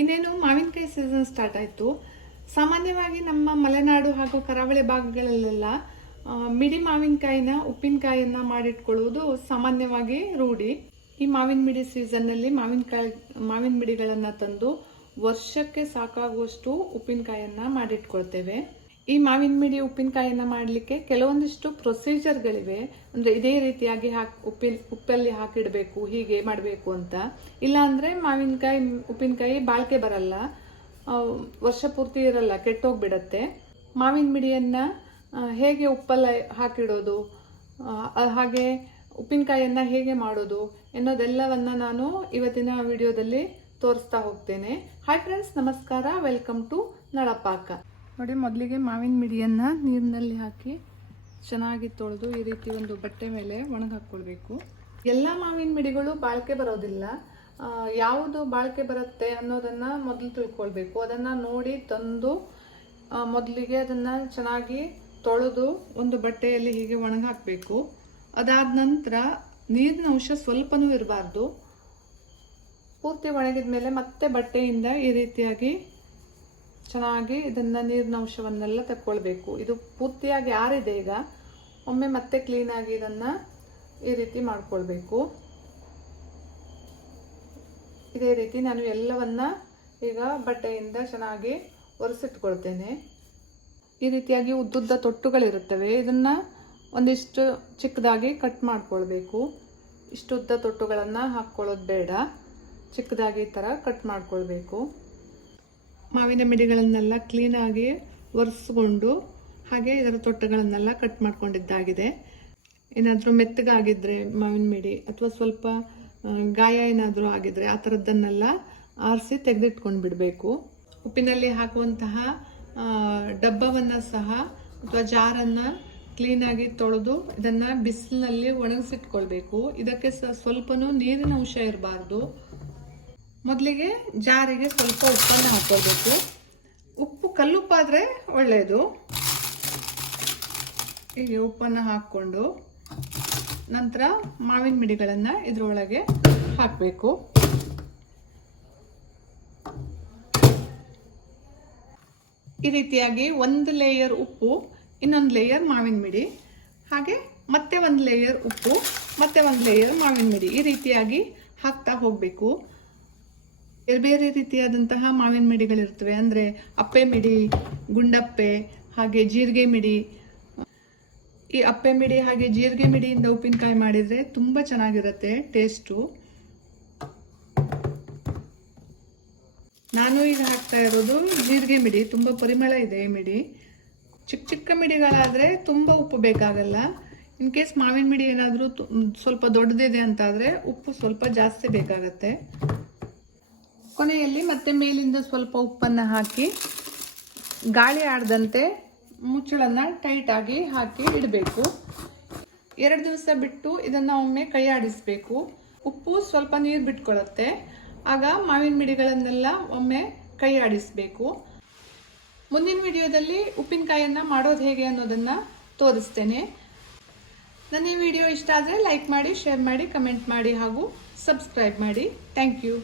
ಇನ್ನೇನು ಮಾವಿನಕಾಯಿ season start ಆಯಿತು. ಸಾಮಾನ್ಯವಾಗಿ ನಮ್ಮ ಮಲೆನಾಡು ಹಾಗೂ ಕರಾವಳಿ ಭಾಗಗಳಲ್ಲೆಲ್ಲ ಮಿಡಿ ಮಾವಿನಕಾಯಿನ ಉಪ್ಪಿನಕಾಯಿಯನ್ನ ಮಾಡಿಟ್ಕೊಳ್ಳುವುದು ಸಾಮಾನ್ಯವಾಗಿ ರೂಢಿ. ಈ ಮಾವಿನ ಮಿಡಿ ಸೀಸನ್ನಲ್ಲಿ ಮಾವಿನ ಮಿಡಿಗಳನ್ನು ತಂದು ವರ್ಷಕ್ಕೆ ಸಾಕಾಗುವಷ್ಟು ಉಪ್ಪಿನಕಾಯಿಯನ್ನ ಮಾಡಿಟ್ಕೊಳ್ತೇವೆ. ಈ ಮಾವಿನ ಮಿಡಿ ಉಪ್ಪಿನಕಾಯಿಯನ್ನ ಮಾಡಲಿಕ್ಕೆ ಕೆಲವೊಂದಿಷ್ಟು ಪ್ರೊಸೀಜರ್ಗಳಿವೆ. ಅಂದರೆ ಇದೇ ರೀತಿಯಾಗಿ ಉಪ್ಪಲ್ಲಿ ಹಾಕಿಡಬೇಕು, ಹೀಗೆ ಮಾಡಬೇಕು ಅಂತ. ಇಲ್ಲ ಅಂದರೆ ಉಪ್ಪಿನಕಾಯಿ ಬಾಳಿಕೆ ಬರಲ್ಲ, ವರ್ಷ ಪೂರ್ತಿ ಇರಲ್ಲ, ಕೆಟ್ಟೋಗ್ಬಿಡತ್ತೆ. ಮಾವಿನ ಮಿಡಿಯನ್ನು ಹೇಗೆ ಉಪ್ಪಲ್ಲಿ ಹಾಕಿಡೋದು, ಹಾಗೆ ಉಪ್ಪಿನಕಾಯಿಯನ್ನು ಹೇಗೆ ಮಾಡೋದು ಎನ್ನೋದೆಲ್ಲವನ್ನು ನಾನು ಇವತ್ತಿನ ವಿಡಿಯೋದಲ್ಲಿ ತೋರಿಸ್ತಾ ಹೋಗ್ತೇನೆ. ಹಾಯ್ ಫ್ರೆಂಡ್ಸ್, ನಮಸ್ಕಾರ, ವೆಲ್ಕಮ್ ಟು ನಳಪಾಕ. ನೋಡಿ, ಮೊದಲಿಗೆ ಮಾವಿನ ಮಿಡಿಯನ್ನು ನೀರಿನಲ್ಲಿ ಹಾಕಿ ಚೆನ್ನಾಗಿ ತೊಳೆದು ಈ ರೀತಿ ಒಂದು ಬಟ್ಟೆ ಮೇಲೆ ಒಣಗಿ ಹಾಕ್ಕೊಳ್ಬೇಕು. ಎಲ್ಲ ಮಾವಿನ ಮಿಡಿಗಳು ಬಾಳಿಕೆ ಬರೋದಿಲ್ಲ. ಯಾವುದು ಬಾಳಿಕೆ ಬರುತ್ತೆ ಅನ್ನೋದನ್ನು ಮೊದಲು ತಿಳ್ಕೊಳ್ಬೇಕು. ಅದನ್ನು ನೋಡಿ ತಂದು ಮೊದಲಿಗೆ ಅದನ್ನು ಚೆನ್ನಾಗಿ ತೊಳೆದು ಒಂದು ಬಟ್ಟೆಯಲ್ಲಿ ಹೀಗೆ ಒಣಗಿ ಹಾಕಬೇಕು. ಅದಾದ ನಂತರ ನೀರಿನ ಅಂಶ ಸ್ವಲ್ಪನೂ ಇರಬಾರ್ದು. ಪೂರ್ತಿ ಒಣಗಿದ ಮೇಲೆ ಮತ್ತೆ ಬಟ್ಟೆಯಿಂದ ಈ ರೀತಿಯಾಗಿ ಚೆನ್ನಾಗಿ ಇದನ್ನು ನೀರಿನ ಅಂಶವನ್ನೆಲ್ಲ ತಕ್ಕೊಳ್ಬೇಕು. ಇದು ಪೂರ್ತಿಯಾಗಿ ಆರಿದೆ. ಈಗ ಒಮ್ಮೆ ಮತ್ತೆ ಕ್ಲೀನಾಗಿ ಇದನ್ನು ಈ ರೀತಿ ಮಾಡ್ಕೊಳ್ಬೇಕು. ಇದೇ ರೀತಿ ನಾನು ಎಲ್ಲವನ್ನ ಈಗ ಬಟ್ಟೆಯಿಂದ ಚೆನ್ನಾಗಿ ಒರೆಸಿಟ್ಕೊಳ್ತೇನೆ. ಈ ರೀತಿಯಾಗಿ ಉದ್ದುದ್ದ ತೊಟ್ಟುಗಳಿರುತ್ತವೆ. ಇದನ್ನು ಒಂದಿಷ್ಟು ಚಿಕ್ಕದಾಗಿ ಕಟ್ ಮಾಡ್ಕೊಳ್ಬೇಕು. ಇಷ್ಟು ಉದ್ದ ತೊಟ್ಟುಗಳನ್ನು ಹಾಕ್ಕೊಳ್ಳೋದು ಬೇಡ, ಚಿಕ್ಕದಾಗಿ ಈ ಥರ ಕಟ್ ಮಾಡ್ಕೊಳ್ಬೇಕು. ಮಾವಿನ ಮಿಡಿಗಳನ್ನೆಲ್ಲ ಕ್ಲೀನಾಗಿ ಒರೆಸ್ಕೊಂಡು ಹಾಗೆ ಇದರ ತೊಟ್ಟುಗಳನ್ನೆಲ್ಲ ಕಟ್ ಮಾಡ್ಕೊಂಡಿದ್ದಾಗಿದೆ. ಏನಾದರೂ ಮೆತ್ತಗಾಗಿದ್ದರೆ ಮಾವಿನ ಮಿಡಿ ಅಥವಾ ಸ್ವಲ್ಪ ಗಾಯ ಏನಾದರೂ ಆಗಿದ್ರೆ ಆ ಥರದ್ದನ್ನೆಲ್ಲ ಆರಿಸಿ ತೆಗೆದಿಟ್ಕೊಂಡು ಬಿಡಬೇಕು. ಉಪ್ಪಿನಲ್ಲಿ ಹಾಕುವಂತಹ ಡಬ್ಬವನ್ನು ಸಹ ಅಥವಾ ಜಾರನ್ನು ಕ್ಲೀನಾಗಿ ತೊಳೆದು ಇದನ್ನು ಬಿಸಿಲಿನಲ್ಲಿ ಒಣಗಿಸಿಟ್ಕೊಳ್ಬೇಕು. ಇದಕ್ಕೆ ಸ್ವಲ್ಪನೂ ನೀರಿನ ಅಂಶ ಇರಬಾರ್ದು. ಮೊದಲಿಗೆ ಜಾರಿಗೆ ಸ್ವಲ್ಪ ಉಪ್ಪನ್ನು ಹಾಕ್ಕೊಳ್ಬೇಕು. ಉಪ್ಪು ಕಲ್ಲುಪ್ಪಾದರೆ ಒಳ್ಳೆಯದು. ಹೀಗೆ ಉಪ್ಪನ್ನು ಹಾಕ್ಕೊಂಡು ನಂತರ ಮಾವಿನ ಮಿಡಿಗಳನ್ನು ಇದರೊಳಗೆ ಹಾಕಬೇಕು. ಈ ರೀತಿಯಾಗಿ ಒಂದು ಲೇಯರ್ ಉಪ್ಪು, ಇನ್ನೊಂದು ಲೇಯರ್ ಮಾವಿನ ಮಿಡಿ, ಹಾಗೆ ಮತ್ತೆ ಒಂದು ಲೇಯರ್ ಉಪ್ಪು, ಮತ್ತೆ ಒಂದು ಲೇಯರ್ ಮಾವಿನ ಮಿಡಿ, ಈ ರೀತಿಯಾಗಿ ಹಾಕ್ತಾ ಹೋಗಬೇಕು. ಬೇರೆ ಬೇರೆ ರೀತಿಯಾದಂತಹ ಮಾವಿನ ಮಿಡಿಗಳಿರ್ತವೆ. ಅಂದರೆ ಅಪ್ಪೆ ಮಿಡಿ, ಗುಂಡಪ್ಪೆ, ಹಾಗೆ ಜೀರಿಗೆ ಮಿಡಿ. ಈ ಅಪ್ಪೆ ಮಿಡಿ ಹಾಗೆ ಜೀರಿಗೆ ಮಿಡಿಯಿಂದ ಉಪ್ಪಿನಕಾಯಿ ಮಾಡಿದರೆ ತುಂಬ ಚೆನ್ನಾಗಿರುತ್ತೆ ಟೇಸ್ಟು. ನಾನು ಈಗ ಹಾಕ್ತಾ ಇರೋದು ಜೀರಿಗೆ ಮಿಡಿ. ತುಂಬ ಪರಿಮಳ ಇದೆ ಈ ಮಿಡಿ. ಚಿಕ್ಕ ಚಿಕ್ಕ ಮಿಡಿಗಳಾದರೆ ತುಂಬ ಉಪ್ಪು ಬೇಕಾಗಲ್ಲ. ಇನ್ ಕೇಸ್ ಮಾವಿನ ಮಿಡಿ ಏನಾದರೂ ಸ್ವಲ್ಪ ದೊಡ್ಡದಿದೆ ಅಂತಾದರೆ ಉಪ್ಪು ಸ್ವಲ್ಪ ಜಾಸ್ತಿ ಬೇಕಾಗತ್ತೆ. ಕೊನೆಯಲ್ಲಿ ಮತ್ತೆ ಮೇಲಿಂದ ಸ್ವಲ್ಪ ಉಪ್ಪನ್ನು ಹಾಕಿ ಗಾಳಿ ಆಡದಂತೆ ಮುಚ್ಚಳನ್ನು ಟೈಟಾಗಿ ಹಾಕಿ ಇಡಬೇಕು. 2 ದಿವಸ ಬಿಟ್ಟು ಇದನ್ನು ಒಮ್ಮೆ ಕೈ ಆಡಿಸಬೇಕು. ಉಪ್ಪು ಸ್ವಲ್ಪ ನೀರು ಬಿಟ್ಕೊಳ್ಳುತ್ತೆ. ಆಗ ಮಾವಿನ ಮಿಡಿಗಳನ್ನೆಲ್ಲ ಒಮ್ಮೆ ಕೈ ಆಡಿಸಬೇಕು. ಮುಂದಿನ ವಿಡಿಯೋದಲ್ಲಿ ಉಪ್ಪಿನಕಾಯಿಯನ್ನು ಮಾಡೋದು ಹೇಗೆ ಅನ್ನೋದನ್ನು ತೋರಿಸ್ತೇನೆ. ನನ್ನ ಈ ವಿಡಿಯೋ ಇಷ್ಟ ಆದರೆ ಲೈಕ್ ಮಾಡಿ, ಶೇರ್ ಮಾಡಿ, ಕಮೆಂಟ್ ಮಾಡಿ ಹಾಗೂ ಸಬ್ಸ್ಕ್ರೈಬ್ ಮಾಡಿ. Thank you.